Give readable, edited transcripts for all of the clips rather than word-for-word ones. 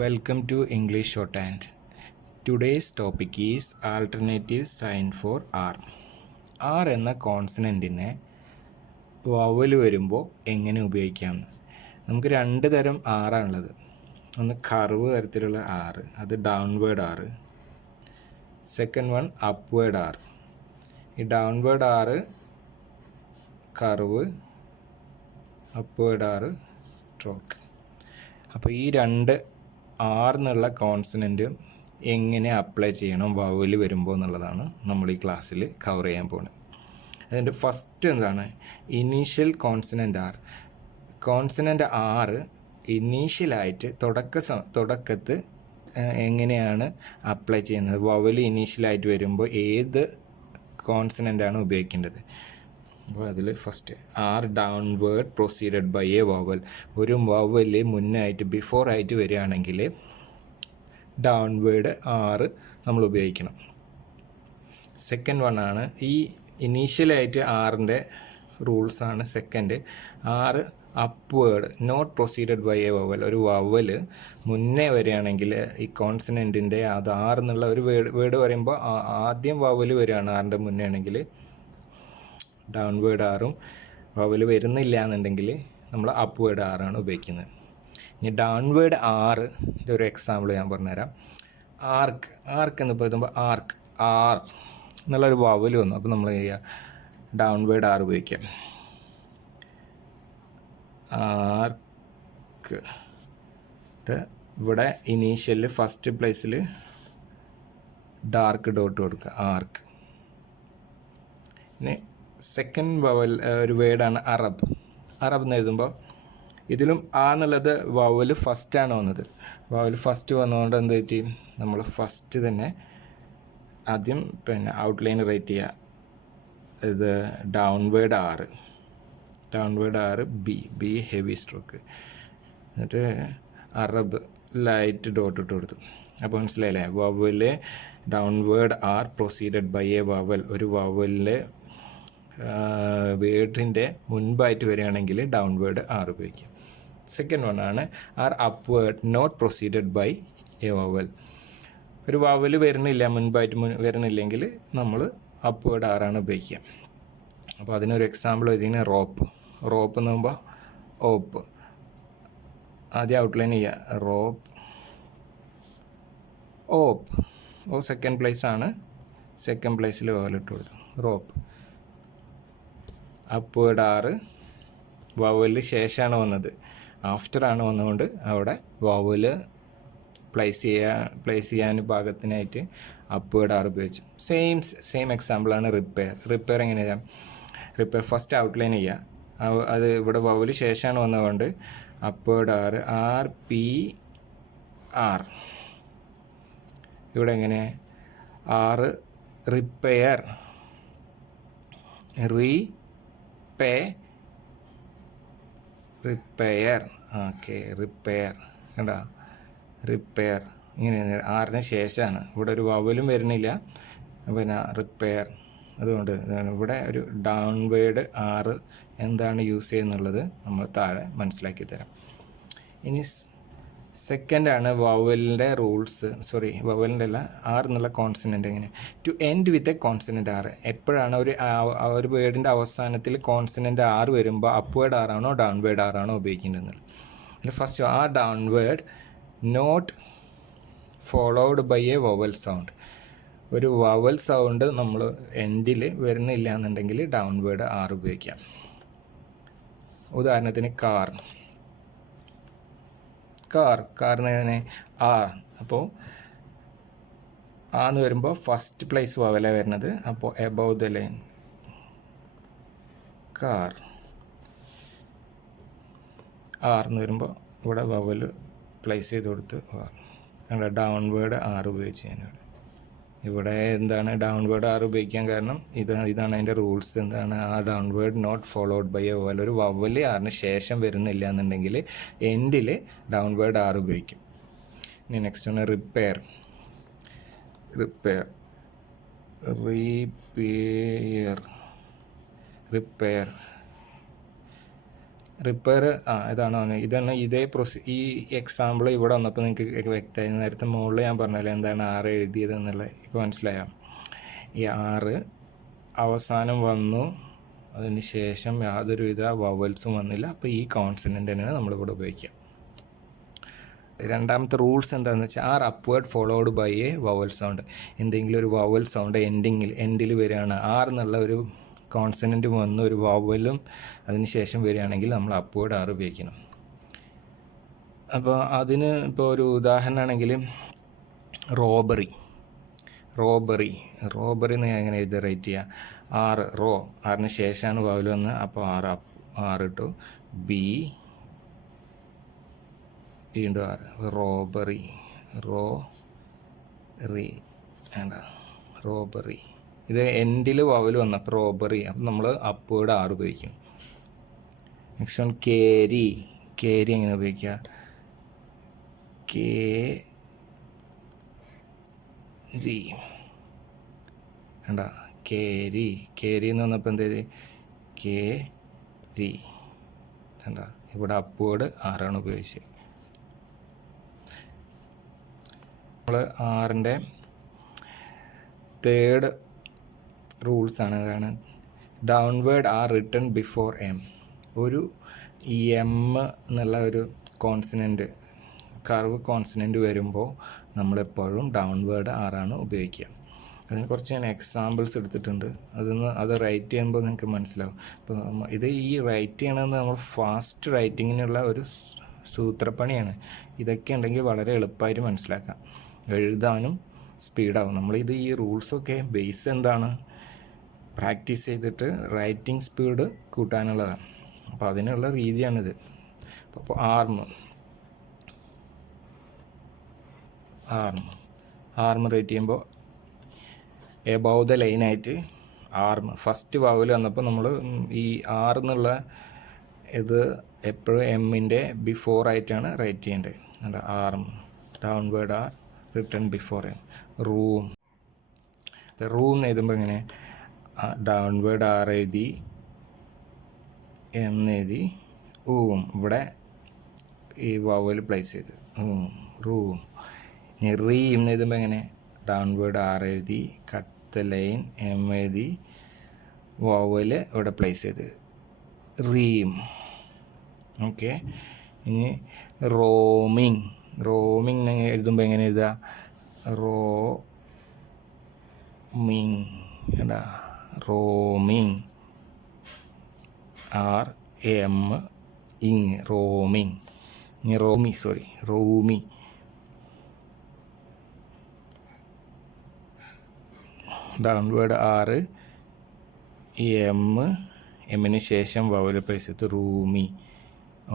Welcome to English Shorthand. Today's topic is alternative sign for R. R എന്ന കോൺസണൻറ്റിനെ vowel വരുമ്പോൾ എങ്ങനെ ഉപയോഗിക്കാമെന്ന്. നമുക്ക് രണ്ട് തരം ആറാണുള്ളത്. ഒന്ന് കർവ് തരത്തിലുള്ള ആറ്, അത് ഡൗൺവേർഡ് ആറ്. സെക്കൻഡ് വൺ അപ്വേർഡ് ആറ്. ഈ ഡൗൺവേർഡ് ആറ് കർവ്, അപ്വേർഡ് ആറ് സ്ട്രോക്ക്. അപ്പോൾ ഈ രണ്ട് ആർ എന്നുള്ള കോൺസണൻറ്റ് എങ്ങനെ അപ്ലൈ ചെയ്യണം വവൽ വരുമ്പോൾ എന്നുള്ളതാണ് നമ്മൾ ഈ ക്ലാസ്സിൽ കവർ ചെയ്യാൻ പോകുന്നത്. അതിൻ്റെ ഫസ്റ്റ് എന്താണ്? Initial consonant R. കോൺസണൻ്റ് ആറ് ഇനീഷ്യലായിട്ട് തുടക്കത്ത് എങ്ങനെയാണ് അപ്ലൈ ചെയ്യുന്നത്? വവൽ ഇനീഷ്യലായിട്ട് വരുമ്പോൾ ഏത് കോൺസണൻ്റാണ് ഉപയോഗിക്കേണ്ടത്? അപ്പോൾ അതിൽ first R downward proceeded by a vowel. ഒരു വവൽ മുന്നായിട്ട് ബിഫോറായിട്ട് വരികയാണെങ്കിൽ ഡൗൺവേർഡ് ആറ് നമ്മൾ ഉപയോഗിക്കണം. സെക്കൻഡ് വൺ ആണ് ഈ ഇനീഷ്യലായിട്ട് ആറിൻ്റെ റൂൾസാണ്. സെക്കൻഡ്, ആറ് upward not proceeded by a vowel. ഒരു വവൽ മുന്നേ വരികയാണെങ്കിൽ ഈ കോൺസണൻറ്റിൻ്റെ അത് ആറ് എന്നുള്ള ഒരു വേർഡ് പറയുമ്പോൾ ആദ്യം വവൽ വരികയാണ് ആറിൻ്റെ മുന്നേ ആണെങ്കിൽ ഡൗൺവേർഡ് ആറും, വവൽ വരുന്നില്ല എന്നുണ്ടെങ്കിൽ നമ്മൾ അപ്വേർഡ് ആറാണ് ഉപയോഗിക്കുന്നത്. ഇനി ഡൗൺവേർഡ് ആറ് ഒരു എക്സാമ്പിൾ ഞാൻ പറഞ്ഞുതരാം. ആർക്ക് എന്ന് പറയുമ്പോൾ ആർ എന്നുള്ളൊരു വവൽ വന്നു. അപ്പോൾ നമ്മൾ ചെയ്യുക ഡൗൺവേർഡ് ആർ ഉപയോഗിക്കാം. ആർക്ക് ഇവിടെ ഇനീഷ്യലിൽ ഫസ്റ്റ് പ്ലേസിൽ ഡാർക്ക് ഡോട്ട് കൊടുക്കുക, ആർക്ക്. ഇനി സെക്കൻഡ് വവൽ ഒരു വേർഡാണ് അറബ്. എന്ന് എഴുതുമ്പോൾ ഇതിലും ആ എന്നുള്ളത് വവൽ ഫസ്റ്റാണ് വന്നത്. വവൽ ഫസ്റ്റ് വന്നതുകൊണ്ട് എന്ത് പറ്റി? നമ്മൾ ഫസ്റ്റ് തന്നെ ആദ്യം ഔട്ട്ലൈൻ റൈറ്റ് ചെയ്യുക. ഇത് downward R be heavy stroke, എന്നിട്ട് അറബ് ലൈറ്റ് ഡോട്ട് ഇട്ട് കൊടുത്തു. അപ്പോൾ മനസ്സിലായില്ലേ? Vowel downward R preceded by a vowel. ഒരു വവലിലെ വേർഡിൻ്റെ മുൻപായിട്ട് വരികയാണെങ്കിൽ ഡൗൺവേർഡ് ആർ ഉപയോഗിക്കും. സെക്കൻഡ് വൺ ആണ് R upward not proceeded by a vowel. ഒരു വവൽ വരുന്നില്ല, മുൻപായിട്ട് വരുന്നില്ലെങ്കിൽ നമ്മൾ അപ്വേർഡ് ആറാണ് ഉപയോഗിക്കുക. അപ്പോൾ അതിനൊരു എക്സാമ്പിൾ ഇതിന് റോപ്പ് എന്ന് പറയുമ്പോൾ ഓപ്പ്. ആദ്യം ഔട്ട്ലൈൻ ചെയ്യുക, റോപ്പ് ഓപ്പ്. സെക്കൻഡ് പ്ലേസ് ആണ്, സെക്കൻഡ് പ്ലേസിൽ വവൽ ഇട്ട് കൊടുത്തു, റോപ്പ്. അപ്വേർഡ് ആറ് വവല് ശേഷമാണ് വന്നത്, ആഫ്റ്ററാണ് വന്നതുകൊണ്ട് അവിടെ വവല് പ്ലേസ് ചെയ്യാൻ പാകത്തിനായിട്ട് അപ്വേർഡ് ആറ് ഉപയോഗിച്ചു. സെയിം എക്സാമ്പിളാണ് റിപ്പയർ എങ്ങനെയാണ്? റിപ്പയർ ഫസ്റ്റ് ഔട്ട്ലൈൻ ചെയ്യുക, അത് ഇവിടെ വവല് ശേഷമാണ് വന്നതുകൊണ്ട് അപ്വേർഡ് ആറ് ആർ. ഇവിടെ എങ്ങനെ? ആറ് റിപ്പയർ കണ്ടോ? റിപ്പയർ ഇങ്ങനെ ആറിന് ശേഷമാണ്. ഇവിടെ ഒരു വവലും വരുന്നില്ല, പിന്നെ റിപ്പയർ. അതുകൊണ്ട് ഇവിടെ ഒരു ഡൗൺവേർഡ് ആറ് എന്താണ് യൂസ് ചെയ്യുന്നുള്ളത് നമ്മൾ താഴെ മനസ്സിലാക്കി തരാം. ഇനി സെക്കൻഡാണ് വവലിൻ്റെ റൂൾസ്. വവലിൻ്റെ അല്ല, ആർ എന്നുള്ള കോൺസണൻ്റ് എങ്ങനെ to end with a consonant R. എപ്പോഴാണ് ഒരു വേർഡിൻ്റെ അവസാനത്തിൽ കോൺസണൻ്റ് ആർ വരുമ്പോൾ അപ്വേർഡ് ആറാണോ ഡൗൺവേർഡ് ആറാണോ ഉപയോഗിക്കേണ്ടത്? അതിൽ first R downward not followed by a vowel sound. ഒരു വവൽ സൗണ്ട് നമ്മൾ എൻഡിൽ വരുന്നില്ല എന്നുണ്ടെങ്കിൽ ഡൗൺവേർഡ് ആർ ഉപയോഗിക്കാം. ഉദാഹരണത്തിന് കാറിന് ആർ. അപ്പോൾ ആന്ന് വരുമ്പോൾ ഫസ്റ്റ് പ്ലേസ് വവല വരുന്നത്. അപ്പോൾ എബവ് ദ ലൈൻ കാർ. ആർന്ന് വരുമ്പോൾ ഇവിടെ വവല് പ്ലേസ് ചെയ്ത് കൊടുത്ത് ഡൗൺവേർഡ് ആർ ഉപയോഗിച്ച് ഞാനിവിടെ. ഇവിടെ എന്താണ് ഡൗൺവേർഡ് ആർ ഉപയോഗിക്കാൻ കാരണം? ഇതാണ് അതിൻ്റെ റൂൾസ്. എന്താണ്? ആ downward not followed by a vowel. ഒരു വവൽ ആറിന് ശേഷം വരുന്നില്ല എന്നുണ്ടെങ്കിൽ എൻഡിൽ ഡൗൺവേർഡ് ആർ ഉപയോഗിക്കും. ഇനി നെക്സ്റ്റ് ആണ് റിപ്പയർ. റിപ്പയർ ഇതാണ് ഇതേ ഈ എക്സാമ്പിൾ ഇവിടെ വന്നപ്പോൾ നിങ്ങൾക്ക് വ്യക്തമായി. നേരത്തെ മുകളിൽ ഞാൻ പറഞ്ഞല്ലോ എന്താണ് ആറ് എഴുതിയത് എന്നുള്ളത്. ഇപ്പോൾ മനസ്സിലായോ? ഈ ആറ് അവസാനം വന്നു, അതിന് ശേഷം യാതൊരുവിധ വവൽസും വന്നില്ല. അപ്പോൾ ഈ കോൺസണൻ്റ് തന്നെയാണ് നമ്മളിവിടെ ഉപയോഗിക്കുക. രണ്ടാമത്തെ റൂൾസ് എന്താണെന്ന് വെച്ചാൽ R upward followed by a vowel sound. എന്തെങ്കിലും ഒരു വവൽ സൗണ്ട് എൻഡിൽ വരികയാണ്, ആർ എന്നുള്ള ഒരു കോൺസണൻറ്റ് വന്ന് ഒരു വവലും അതിന് ശേഷം വരികയാണെങ്കിൽ നമ്മൾ അപ്വേർഡ് ആർ ഉപയോഗിക്കണം. അപ്പോൾ അതിന് ഇപ്പോൾ ഒരു ഉദാഹരണമാണെങ്കിൽ റോബറി എന്ന് ഞാൻ എങ്ങനെ എഴുതി റൈറ്റ് ചെയ്യുക? ആറിന് ശേഷമാണ് വവൽ വന്ന്, അപ്പോൾ ആറ് ഇട്ടു. ബി വീണ്ടും ആറ്. റോബറി ഇത് എൻഡിൽ വവൽ വന്നപ്പോൾ റോബറി, അപ്പം നമ്മൾ അപ്വേർഡ് ആറ് ഉപയോഗിക്കും. നെക്സ്റ്റ് വൺ കേരി എങ്ങനെ ഉപയോഗിക്കുക? കേരി എന്ന് വന്നപ്പോൾ എന്ത് ചെയ്ത്? കേരി. ഇവിടെ അപ്വേർഡ് ആറാണ് ഉപയോഗിച്ചത്. നമ്മൾ ആറിൻ്റെ തേർഡ് റൂൾസാണ്. അതാണ് downward R written before M. ഒരു എം എന്നുള്ള ഒരു കോൺസണൻറ്റ്, കർവ് കോൺസണൻറ്റ് വരുമ്പോൾ നമ്മളെപ്പോഴും ഡൗൺവേർഡ് ആറാണ് ഉപയോഗിക്കുക. അതിന് കുറച്ച് ഞാൻ എക്സാമ്പിൾസ് എടുത്തിട്ടുണ്ട്. അത് റൈറ്റ് ചെയ്യുമ്പോൾ നിങ്ങൾക്ക് മനസ്സിലാവും. അപ്പോൾ ഇത് ഈ റൈറ്റ് ചെയ്യണമെന്ന് നമ്മൾ ഫാസ്റ്റ് റൈറ്റിങ്ങിനുള്ള ഒരു സൂത്രപ്പണിയാണ്. ഇതൊക്കെ ഉണ്ടെങ്കിൽ വളരെ എളുപ്പമായിട്ട് മനസ്സിലാക്കാം, എഴുതാനും സ്പീഡാവും. നമ്മളിത് ഈ റൂൾസൊക്കെ ബേസ് എന്താണ്? പ്രാക്ടീസ് ചെയ്തിട്ട് റൈറ്റിംഗ് സ്പീഡ് കൂട്ടാനുള്ളതാണ്. അപ്പോൾ അതിനുള്ള രീതിയാണിത്. അപ്പോൾ ആർമ് റേറ്റ് ചെയ്യുമ്പോൾ എബവ് ദ ലൈനായിട്ട് ആർമ് ഫസ്റ്റ് വവൽ വന്നപ്പോൾ നമ്മൾ ഈ ആർ എന്നുള്ള ഇത് എപ്പോഴും എമ്മിൻ്റെ ബിഫോർ ആയിട്ടാണ് റൈറ്റ് ചെയ്യേണ്ടത്. അല്ല, arm downward R written before M. Room എഴുതുമ്പോൾ എങ്ങനെ? ഡൗൺവേർഡ് ആർ എഴുതി, എം എഴുതി, ഇവിടെ ഈ വവൽ പ്ലേസ് ചെയ്ത് റൂം. റീം എഴുതുമ്പോൾ എങ്ങനെ? ഡൗൺവേർഡ് ആർ എഴുതി, കട്ട് ദ ലൈൻ, എം എഴുതി, വവൽ ഇവിടെ പ്ലേസ് ചെയ്ത് റീം. ഓക്കെ. ഇനി റോമിങ് എഴുതുമ്പോൾ എങ്ങനെ എഴുതുക? Roaming R M ing roaming. ഇനി റൂമി. ഡൗൺവേർഡ് ആറ്, എമ്മിന് ശേഷം വവൽ പ്ലേസ് ചെയ്ത് റൂമി.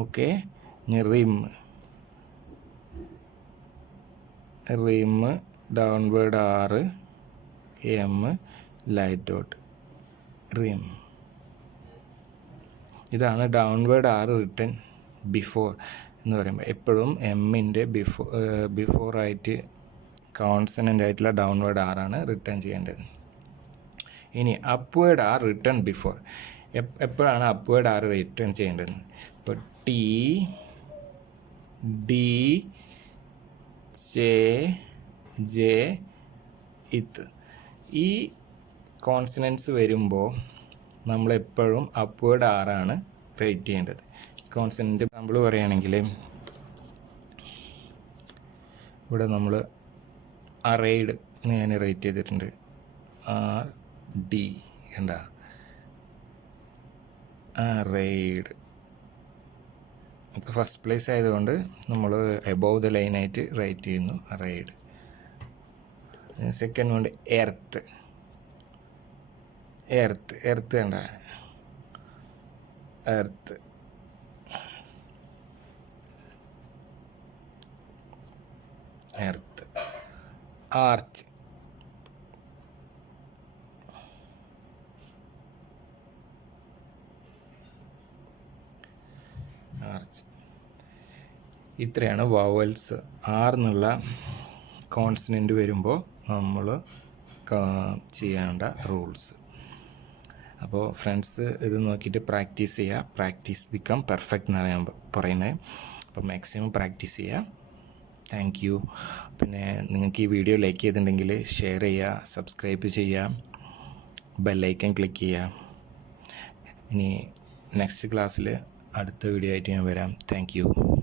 ഓക്കെ. ഇനി റിം ഡൗൺവേർഡ് ആറ്, എം ലൈറ്റ് ഡോട്ട് റിം. ഇതാണ് ഡൗൺവേർഡ് ആറ് റിട്ടൺ ബിഫോർ എന്ന് പറയുമ്പോൾ. എപ്പോഴും എമ്മിൻ്റെ ബിഫോറായിട്ട് കോൺസണൻ്റ് ആയിട്ടുള്ള ഡൗൺവേർഡ് ആറാണ് റിട്ടേൺ ചെയ്യേണ്ടത്. ഇനി അപ്വേർഡ് ആർ റിട്ടേൺ ബിഫോർ. എപ്പോഴാണ് അപ്വേർഡ് ആർ റിട്ടേൺ ചെയ്യേണ്ടത്? ഇപ്പോൾ ടി, ഡി, ജെ, ഇത്ത് ഈ കോൺസണൻസ് വരുമ്പോൾ നമ്മളെപ്പോഴും അപ്വേർഡ് ആറാണ് റേറ്റ് ചെയ്യേണ്ടത്. കോൺസണൻ്റ് നമ്മൾ പറയുകയാണെങ്കിൽ ഇവിടെ നമ്മൾ അറേഡ് ഞാൻ റേറ്റ് ചെയ്തിട്ടുണ്ട്. RD എന്താ? അറേഡ്. ഇപ്പോൾ ഫസ്റ്റ് പ്ലേസ് ആയതുകൊണ്ട് നമ്മൾ എബവ് ദ ലൈനായിട്ട് റൈറ്റ് ചെയ്യുന്നു അറേഡ്. സെക്കൻഡ് കൊണ്ട് എർത്ത് കണ്ട എർത്ത്. ആർച്ച്. ഇത്രയാണ് വവൽസ്. ആർ എന്നുള്ള കോൺസണൻ്റ് വരുമ്പോൾ നമ്മൾ ചെയ്യേണ്ട റൂൾസ്. അപ്പോൾ ഫ്രണ്ട്സ് ഇത് നോക്കിയിട്ട് പ്രാക്ടീസ് ചെയ്യുക. പ്രാക്ടീസ് ബിക്കം പെർഫെക്റ്റ് എന്നാണ് ഞാൻ പറയുന്നത്. അപ്പോൾ മാക്സിമം പ്രാക്ടീസ് ചെയ്യുക. Thank you. പിന്നെ നിങ്ങൾക്ക് ഈ വീഡിയോ ലൈക്ക് ചെയ്തിട്ടുണ്ടെങ്കിൽ ഷെയർ ചെയ്യുക, സബ്സ്ക്രൈബ് ചെയ്യുക, ബെല്ലൈക്കൺ ക്ലിക്ക് ചെയ്യുക. ഇനി നെക്സ്റ്റ് ക്ലാസ്സിൽ അടുത്ത വീഡിയോ ആയിട്ട് ഞാൻ വരാം. Thank you.